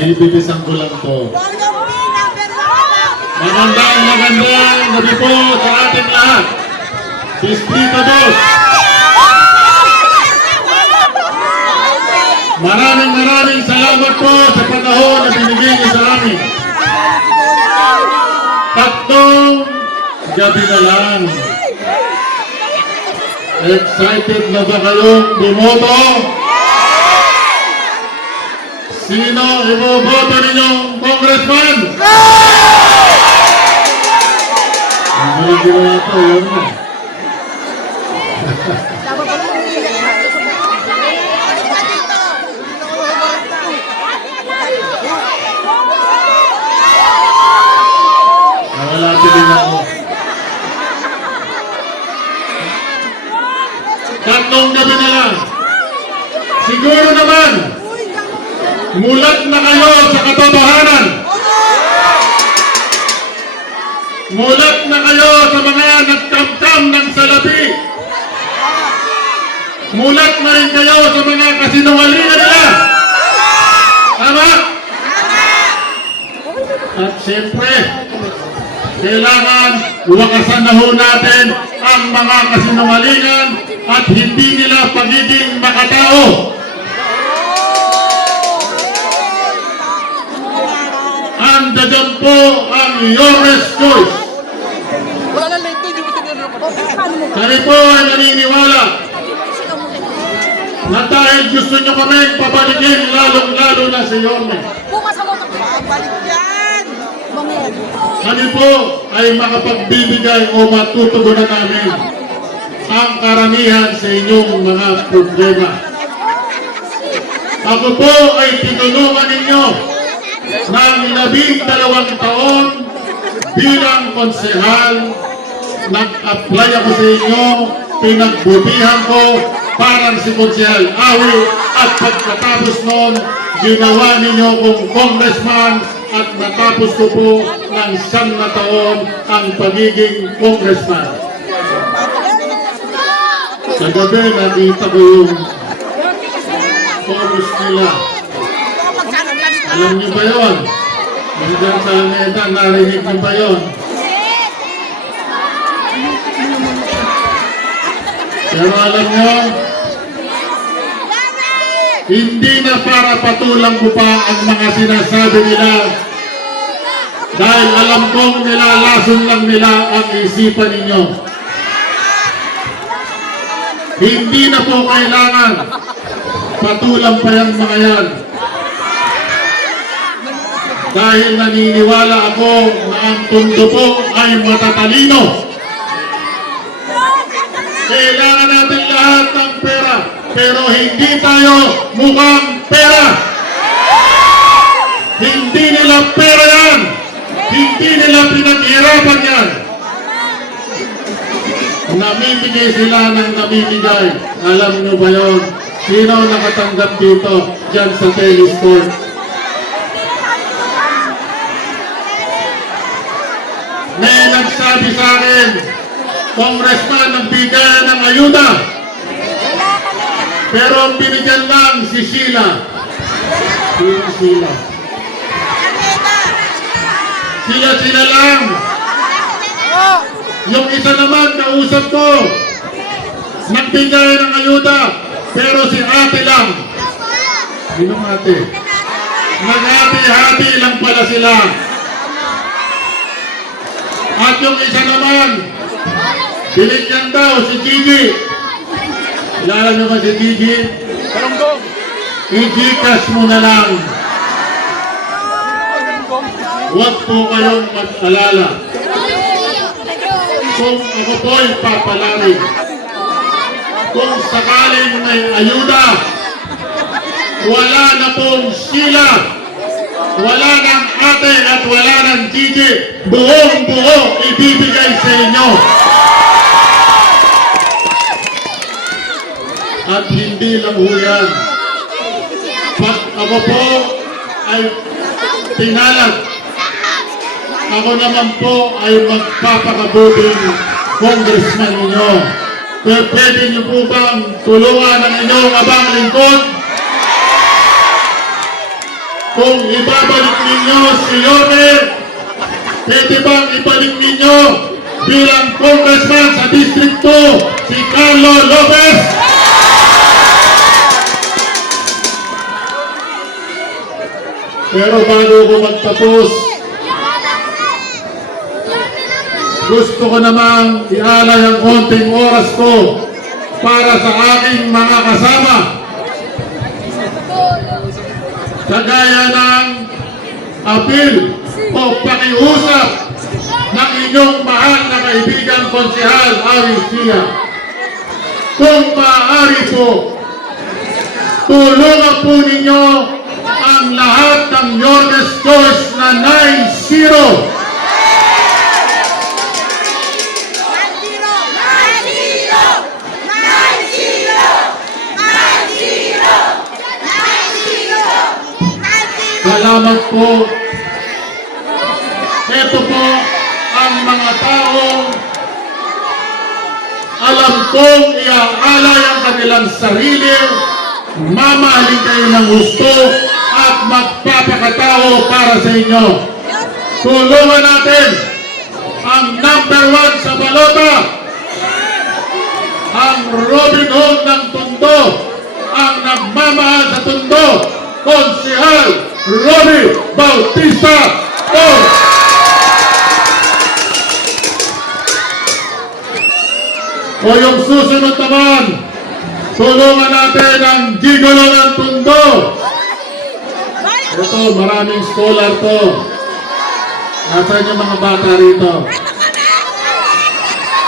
Bibilisan ko lang to. Magandang magandang gabi po sa ating lahat. Distrito 2. Maraming maraming salamat po sa panahon na binigay niyo sa amin. Tatlong gabi na lang. Excited na ba kayong bumoto? Sino iboboto ninyong congressman? Ang mga ginawa to, yun na. Nawalati din ako. Tatlong gabi na lang. Siguro naman, mulat na kayo sa katotohanan. Mulat na kayo sa mga nagkamkam ng salapi. Mulat na rin kayo sa mga kasinungalingan nila. Tama? At siyempre, kailangan wakasan na ho natin ang mga kasinungalingan at hindi nila pagiging makatao. Andiyan po ang Yomes choice. Wala na late, hindi mo tinanong ko. Kami po ay naniniwala na dahil gusto nyo kami pabalikin lalong-lalo na si Yorme. Bukas ako ito. Babalik yan. Kami po ay makapagbibigay o matutugunan namin ang karamihan sa inyong mga problema. Ako po ay tinulungan ninyo ng labing dalawang taon bilang konsehal. Nag-apply ako sa inyo, pinagbutihan ko parang si Konsehal Awi at pagkatapos noon, ginawa ninyo kong congressman at natapos ko po ng siyam na taon ang pagiging congressman. Sa gabi, nakita ko yung focus nila. Alam niyo ba yun? Hanggang sa Almeda, narinig niyo ba yun? Pero alam niyo, hindi na para patulang ko pa ang mga sinasabi nila dahil alam kong nilalason lang nila ang isipan ninyo. Hindi na po kailangan patulang pa yung mga yan. Dahil naniniwala ako na ang mundo po ay matatalino. Kailangan natin lahat ng pera, pero hindi tayo mukhang pera. Hindi nila pera yan. Hindi nila pinaghirapan yan. Namimigay sila ng namimigay. Alam nyo ba yun? Sino nakatanggap dito dyan sa telesport? May nagsabi sa akin, Congressman, nagbigay ng ayuda. Pero ang binigyan lang si Sheila. Sino Sheila? Sila-sila lang. Yung isa naman, kausap ko, nagbigay ng ayuda, pero si ate lang. Sino ate? Nag-hati-hati lang pala sila. At yung isa naman, binigyan daw si Gigi. Kilala nyo ba si Gigi? Karunggong. I-Gcash mo na lang. Huwag po kayong mag-alala. Kung ako po'y papalarin. Kung sakaling may ayuda, wala na pong sila, wala ng ate at wala ng Gigi, buong buo ibibigay sa inyo. At hindi lang ho yan. Pag ako po ay tinalag, ako naman po ay magpapakabuting congressman ninyo. Pero pwede niyo po bang tulungan ang inyong abang lingkod? Kung ibabalik ninyo si Yorme, pwede bang ibalik ninyo bilang congressman sa District 2 si Carlo Lopez? Pero bago ko magtapos, gusto ko namang ialay ang konting oras ko para sa aking mga kasama. Kagaya ng apil o pakiusap ng inyong mahal na kaibigan konsehal Awi Sia. Kung maaari po, tulungan po ninyo ang lahat ng Yormes Choice na 9-0 Salamat po. Ito po ang mga taong alam kong iaalay ang kanilang sarili, mamahalin kayo ng gusto at magpapakatao para sa inyo. Tulungan natin ang number one sa balota, ang Robin Hood ng Tondo, ang nagmamahal sa Tondo, Konsihal Robbie Bautista Tor. O yung susunod naman, tulungan natin ang gigolo ng Tondo. Ito, maraming scholar to. Nasaan yung mga bata rito?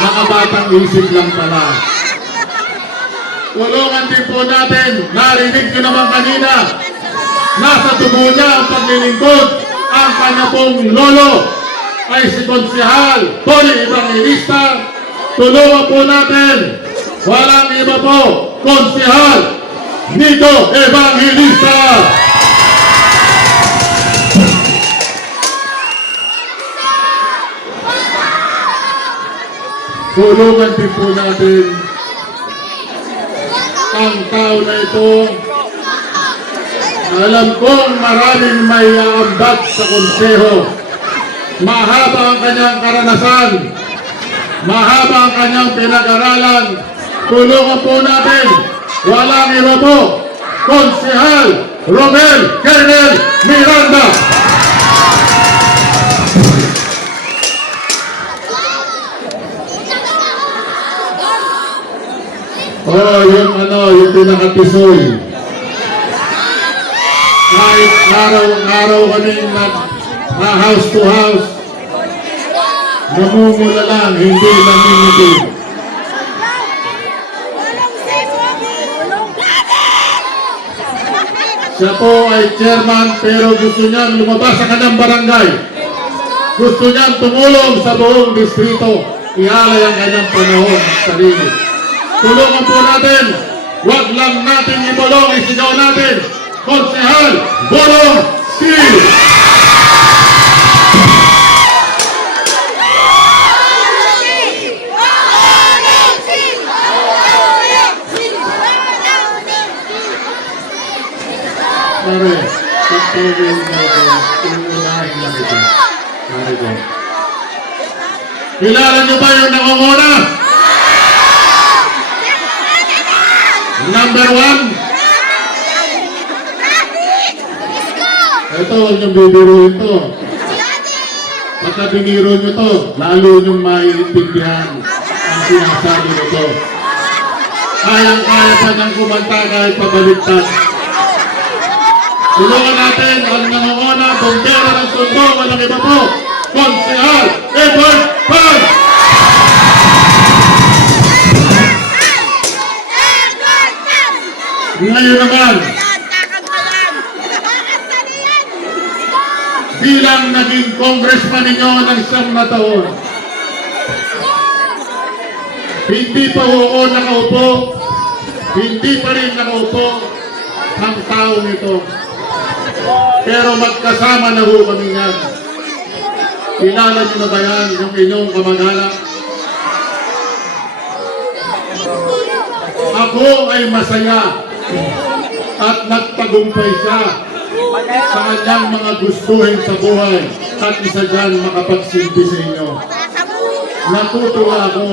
Mga batang isip lang pala. Tulungan din po natin, narinig nyo naman kanina, nasa tubo niya ang paglilingkod. Ang kanya pong lolo ay si Konsehal Tony Evangelista. Tulungan po natin, walang iba po, Konsehal Nico Evangelista. Tulungan din po natin ang tao na ito alam kong maraming may aambag sa konseho. Mahaba ang kanyang karanasan. Mahaba ang kanyang pinag-aralan. Tulungan po natin. Walang po. Konsehal Romel Kernel Miranda. Oh, yung ano, yung pinakatisoy. Araw-araw kami nag na house to house, namumula lang, hindi namimigay. Siya po ay chairman pero gusto niyang lumabas sa kanyang barangay. Gusto niyang tumulong sa buong distrito. Ialay ang kanyang panahon at sarili. Tulungan po natin. Huwag lang natin ibulong, isigaw natin. Konsehal, Bolong, Steve! Pare, pagtawin mo ko, inunahin na kita. Pare ko. Kilala niyo ba yung nangunguna? Number one, ito, huwag niyong bibiruin to. Pagka biniro niyo to, lalo niyong maiintindihan ang sinasabi nito. Kayang-kaya pa niyang kumanta kahit pabaliktad. Tulungan natin ang nangunguna, bombero ng sundo, walang iba po, Konsehal Edward Paz! Ngayon naman, bilang naging congressman ninyo ng siyam na hindi pa oo nakaupo, hindi pa rin nakaupo ang taong ito. Pero magkasama na ho kami yan. Kilala niyo na ba yan, yung inyong kamag-anak? Ako ay masaya at nagtagumpay siya sa kanyang mga gustuhin sa buhay at isa dyan makapagsilbi sa inyo. Natutuwa ako.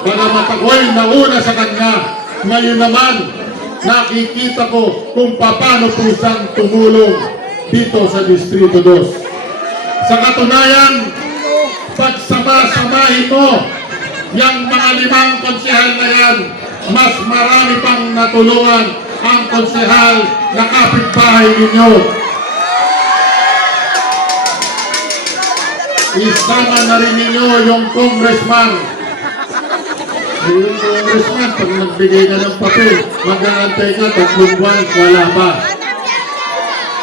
Bagamat ako'y nauna sa kanya, ngayon naman nakikita ko kung paano po siyang tumulong dito sa Distrito 2. Sa katunayan, pagsama-samahin mo yung mga limang konsehal na yan, mas marami pang natulungan ang konsehal na kapitbahay ninyo. Isama na rin ninyo yung congressman. Yung congressman, pag nagbigay ka ng papel, mag-aantay ka, tatlong buwan, wala pa.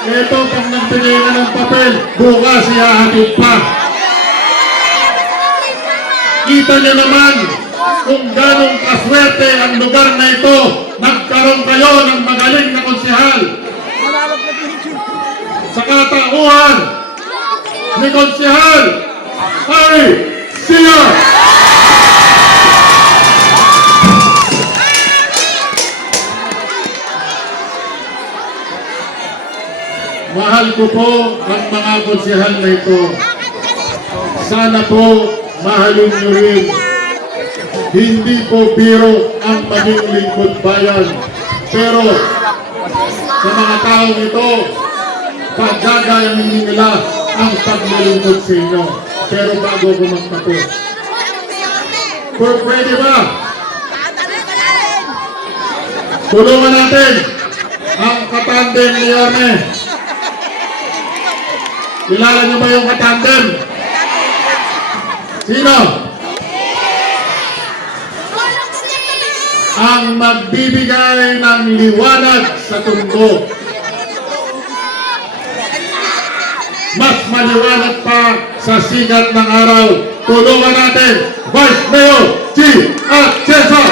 Ito, pag nagbigay ka ng papel, bukas ihahatid pa. Kita niyo naman kung ganong kaswerte ang lugar na ito. Nagkaroon kayo ng magaling na konsehal. Sa katauhan ni konsehal, Harry Sia! Mahal ko po ang mga konsehal na ito. Sana po mahalin nyo rin. Hindi po biro ang maging lingkod bayan. Pero sa mga taong ito, paggagayahin nila ang paglilingkod sa inyo. Pero bago ko magtapos, Pwede pwede ba? Tulungan natin ang katandem ni Yorme. Kilala niyo ba yung katandem? Sino? Ang magbibigay ng liwanag sa tundo. Mas maliwanag pa sa sigat ng araw. Tulungan natin, Vice Mayor G. at Cesar.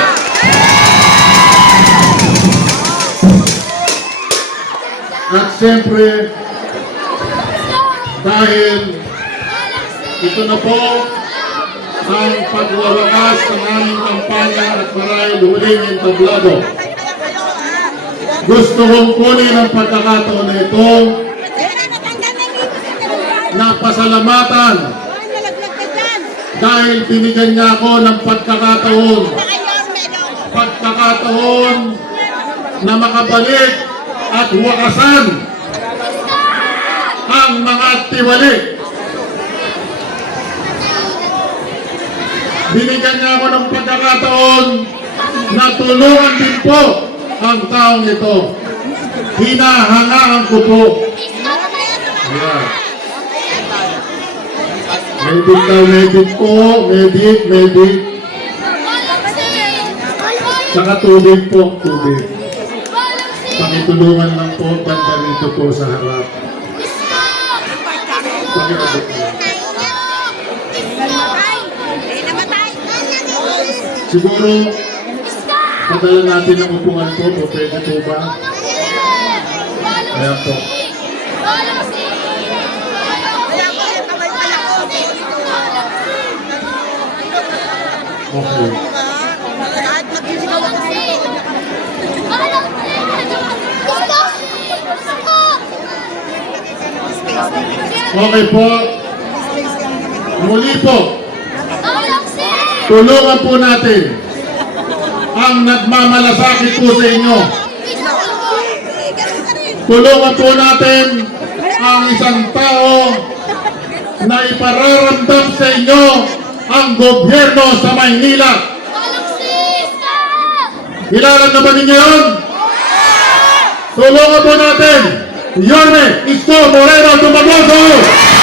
At siyempre, dahil ito na po ang pagwawakas ng aming kampanya at marahil huling entablado. Gusto kong kunin ang pagkakataon na ito na pasalamatan dahil binigyan niya ako ng pagkakataon pagkakataon na makabalik at wakasan ang mga tiwali. Binigyan niya ako ng pagkakataon na tulungan din po ang taong ito. Hinahangaan ko po. Yeah. Medic daw, medic po. Medic, medic. Saka tubig po, tubig. Pakitulungan lang po, banda rito po sa harap. Pakiabot lang. Siguro, padala natin ang upuan po, po pwede po ba? Ayan po. Okay. Okay po. Muli po, tulungan po natin ang nagmamalasakit po sa inyo. Tulungan po natin ang isang tao na ipararamdam sa inyo ang gobyerno sa Maynila. Kilala na ba ninyo yun? Tulungan po natin. Yorme Isko Moreno Tumagoso!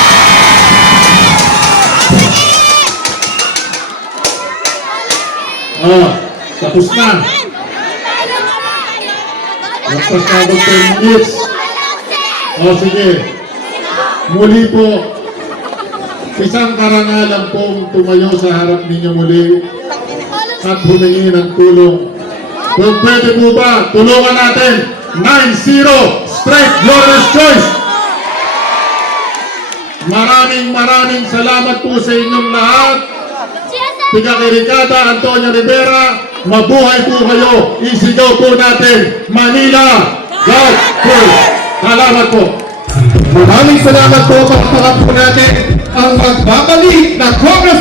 Oh, tapos na. Tapos na ng 10 minutes. O sige. Muli po, isang karangalan pong tumayo sa harap ninyo muli at humingi ng tulong. Kung pwede po ba, tulungan natin 9-0 straight Glorious Choice. Maraming maraming salamat po sa inyong lahat. Tiga Kirikata, Antonio Rivera, mabuhay po kayo. Isigaw po natin, Manila, God first. Salamat po. Maraming salamat po. Palakpakan po natin ang magbabalik na Congress